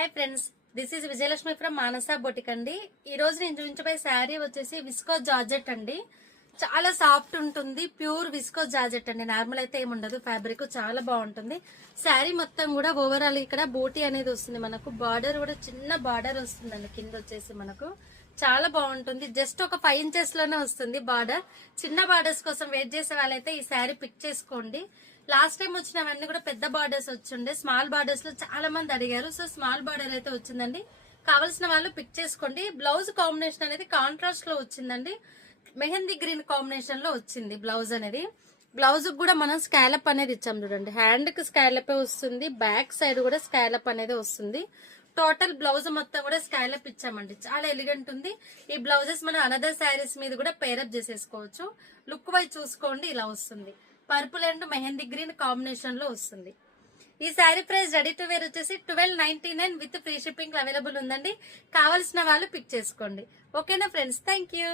Hi friends, this is Vijayalakshmi from Manasa boutique అండి. ఈ రోజు నేను చూపించబోయే శారీ వచ్చేసి విస్కో జార్జెట్ అండి. చాలా సాఫ్ట్ ఉంటుంది, ప్యూర్ విస్కో జార్జెట్ అండి. నార్మల్ అయితే ఏముండదు, ఫ్యాబ్రిక్ చాలా బాగుంటుంది. శారీ మొత్తం కూడా ఓవరాల్ ఇక్కడ బూటీ అనేది వస్తుంది. మనకు బార్డర్ కూడా చిన్న బార్డర్ వస్తుందండి. కింద వచ్చేసి మనకు చాలా బాగుంటుంది. జస్ట్ ఒక 5 ఇంచెస్ లోనే వస్తుంది బార్డర్. చిన్న బార్డర్స్ కోసం వెయిట్ చేసే వాళ్ళైతే ఈ శారీ పిక్ చేసుకోండి. లాస్ట్ టైం వచ్చినవన్నీ కూడా పెద్ద బార్డర్స్ వచ్చిండే, స్మాల్ బార్డర్స్ లో చాలా మంది అడిగారు. సో స్మాల్ బార్డర్ అయితే వచ్చిందండి. కావాల్సిన వాళ్ళు పిక్ చేసుకోండి. బ్లౌజ్ కాంబినేషన్ అనేది కాంట్రాస్ట్ లో వచ్చిందండి. మెహందీ గ్రీన్ కాంబినేషన్ లో వచ్చింది బ్లౌజ్ అనేది. బ్లౌజ్ కూడా మనం స్కాలప్ అనేది ఇచ్చాం చూడండి. హ్యాండ్ కి స్కాలప్ వస్తుంది, బ్యాక్ సైడ్ కూడా స్కాలప్ అనేది వస్తుంది. టోటల్ బ్లౌజ్ మొత్తం కూడా స్కాలప్ ఇచ్చామండి. చాలా ఎలిగెంట్ ఉంది. ఈ బ్లౌజెస్ మనం అనదర్ శారీస్ మీద కూడా పేరప్ చేసేసుకోవచ్చు. లుక్ వైజ్ చూసుకోండి, ఇలా వస్తుంది. Purple and mehndi green combination లో వస్తుంది. ఈ sari price ready to wear వచ్చేసి 1299 విత్ ఫ్రీ షిప్పింగ్ అవైలబుల్ ఉందండి. కావాల్సిన వాళ్ళు పిక్ చేసుకోండి. ఓకేనా ఫ్రెండ్స్, థ్యాంక్ యూ.